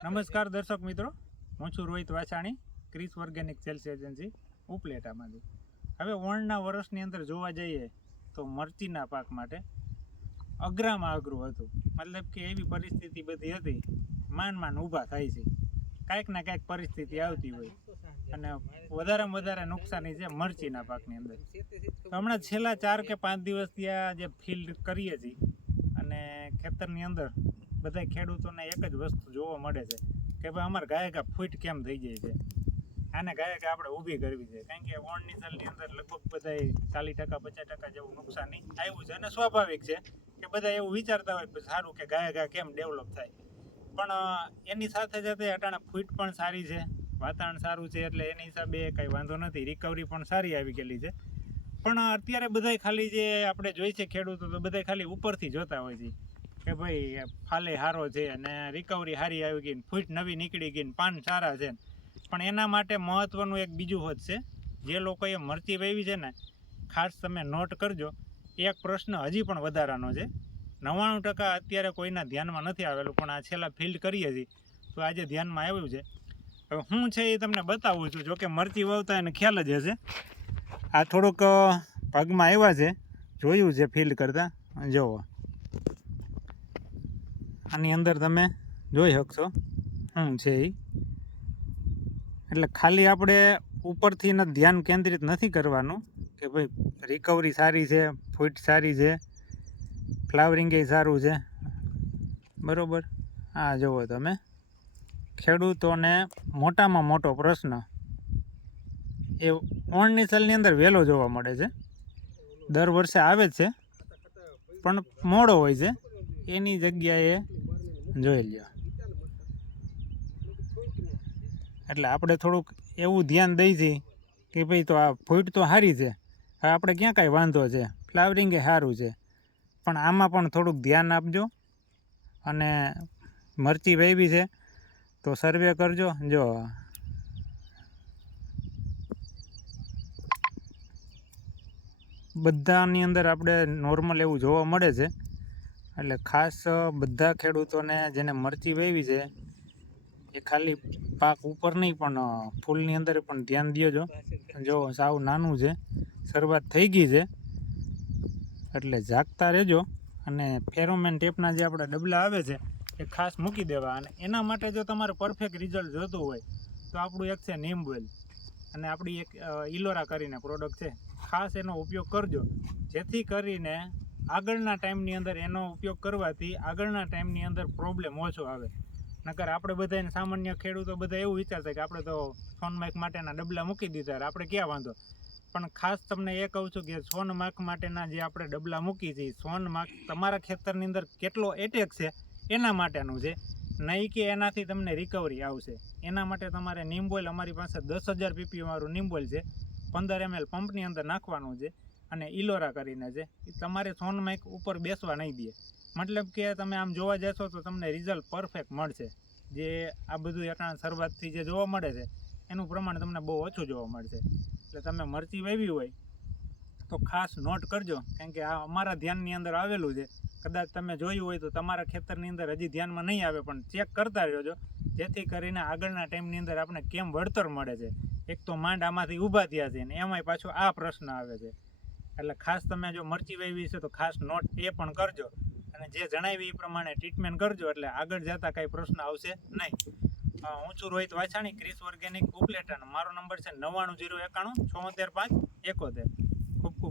નમસ્કાર દર્શક મિત્રો. હું છું Rohit Vachhani, Kris organic sales agency, ઉપલેટામાંથી. હવે વણના વર્ષની અંદર જોવા જઈએ તો મરચીના પાક માટે અઘરામાં અઘરું હતું. મતલબ કે એવી પરિસ્થિતિ બધી હતી માંડ માન ઊભા થાય છે. કાંઈક ના કાંઈક પરિસ્થિતિ આવતી હોય. અને વધારેમાં વધારે નુકસાની છે મરચીના પાકની અંદર. તો હમણાં છેલ્લા ચાર કે પાંચ દિવસ ત્યાં જે ફિલ્ડ કરીએ છીએ અને ખેતરની અંદર બધા ખેડૂતોને એક જ વસ્તુ જોવા મળે છે કે ભાઈ અમારે ગાયકા ફૂટ કેમ થઈ જાય છે? આને ગાયકા આપણે ઊભી કરવી છે. કારણ કે ઓણની સાલની અંદર લગભગ બધા ચાલીસ ટકા, પચાસ ટકા જેવું નુકસાની આવ્યું છે. અને સ્વાભાવિક છે કે બધા એવું વિચારતા હોય કે સારું કે ગાયકા કેમ ડેવલપ થાય. પણ એની સાથે સાથે અટાણે ફૂટ પણ સારી છે. વાતાવરણ સારું છે એટલે એની હિસાબે કંઈ વાંધો નથી. રિકવરી પણ સારી આવી ગયેલી છે. પણ અત્યારે બધાય ખાલી જે આપણે જોઈ છે ખેડૂતો, તો બધાય ખાલી ઉપરથી જોતા હોય છે. કે ભાઈ ફાલે સારો છે અને રિકવરી સારી આવી ગઈ ફૂટ નવી નીકળી ગઈ પાન સારા છે પણ એના માટે મહત્વનું એક બીજું હોત છે, જે લોકોએ મરચી વાવી છે ને, ખાસ તમે નોટ કરજો, એક પ્રશ્ન હજી પણ વધારાનો છે. નવ્વાણું ટકા અત્યારે કોઈના ધ્યાનમાં નથી આવેલું, પણ આ છેલ્લા ફિલ્ડ કરીએ છીએ, તો આજે ધ્યાનમાં આવ્યું છે. હવે હું છે એ તમને બતાવું છું, જોકે મરચી વાવતા એને ખ્યાલ જ હશે. આ થોડુંક પગમાં આવ્યા છે, જોયું છે ફિલ્ડ કરતાં. જુઓ. આની અંદર તમે જોઈ શકશો. શું છે એ એટલે ખાલી આપણે ઉપરથી ધ્યાન કેન્દ્રિત નથી કરવાનું કે ભાઈ રિકવરી સારી છે ફૂટ સારી છે ફ્લાવરિંગ એ સારું છે. બરાબર? આ જુઓ તમે. ખેડૂતોને મોટામાં મોટો પ્રશ્ન એ ઓણની સાલની અંદર વહેલો જોવા મળે છે. દર વર્ષે આવે છે. પણ મોડો હોય છે. એની જગ્યાએ જોઈ લ્યો. એટલે આપણે થોડુંક એવું ધ્યાન દઈશી કે ભાઈ તો આ ફૂટ તો સારી છે. હવે આપણે ક્યાં કાંઈ વાંધો છે? ફ્લાવરિંગ એ સારું છે. પણ આમાં પણ થોડુંક ધ્યાન આપજો. અને મરચી વેવી છે, તો સર્વે કરજો. જો. બધાની અંદર આપણે નોર્મલ એવું જોવા મળે છે. એટલે ખાસ બધા ખેડૂતોને જેને મરચી વહેવી છે, એ ખાલી પાક ઉપર નહીં, પણ ફૂલની અંદર પણ ધ્યાન દેજો જો. સાવ નાનું છે, શરૂઆત થઈ ગઈ છે. એટલે જાગતા રહેજો અને ફેરોમેન ટેપના જે આપણા ડબલા આવે છે, એ ખાસ મૂકી દેવા. અને એના માટે જો તમારે પરફેક્ટ રિઝલ્ટ જોતું હોય, તો આપણું એક છે નેમવેલ અને આપણી એક ઇલોરા કરીને પ્રોડક્ટ છે. ખાસ એનો ઉપયોગ કરજો. જેથી કરીને આગળના ટાઈમની અંદર એનો ઉપયોગ કરવાથી આગળના ટાઈમની અંદર પ્રોબ્લેમ ઓછો આવે. નકર આપણે બધાને સામાન્ય ખેડૂતો બધા એવું વિચારતા કે આપણે તો સોન માઇક માટેના ડબલા મૂકી દીધા આપણે ક્યાં વાંધો? પણ ખાસ તમને એ કહું છું કે સોન માર્ક માટેના જે આપણે ડબલા મૂકી છે સોન માર્ક તમારા ખેતરની અંદર કેટલો એટેક છે, એના માટેનું છે. નહીં કે એનાથી તમને રિકવરી આવશે. એના માટે તમારે નિમ્બોઇલ અમારી પાસે દસ હજાર પીપી વાળું છે. પંદર એમએલ પંપની અંદર નાખવાનું છે. અને ઇલોરા કરીને છે. એ તમારે સોન માઇક ઉપર બેસવા નહીં દે. મતલબ કે તમે આમ જોવા જશો તો તમને રિઝલ્ટ પરફેક્ટ મળશે. જે આ બધું એકાણ શરૂઆતથી જે જોવા મળે છે, એનું પ્રમાણ તમને બહુ ઓછું જોવા મળશે. એટલે તમે મરચી વાવી હોય તો ખાસ નોટ કરજો, કારણ કે આ અમારા ધ્યાનની અંદર આવેલું છે. કદાચ તમે જોયું હોય તો તમારા ખેતરની અંદર હજી ધ્યાનમાં નહીં આવે, પણ ચેક કરતા રહેજો. જેથી કરીને આગળના ટાઈમની અંદર આપણે કેમ વળતર મળે છે. એક તો માંડ આમાંથી ઊભા થયા છે ને એમાંય પાછો આ પ્રશ્ન આવે છે. એટલે ખાસ તમે જો મરચી વાવી છે તો ખાસ નોટ એ પણ કરજો. અને જે જણાવી એ પ્રમાણે ટ્રીટમેન્ટ કરજો એટલે આગળ જતા કાંઈ પ્રશ્ન આવશે નહીં. હું છું રોહિત વાછાણી ક્રિસ ઓર્ગેનિક ઉપલેટન મારો નંબર છે નવ્વાણું જીરો એકાણું, છોતેર પાંચ, એકોતેર. ખૂબ ખૂબ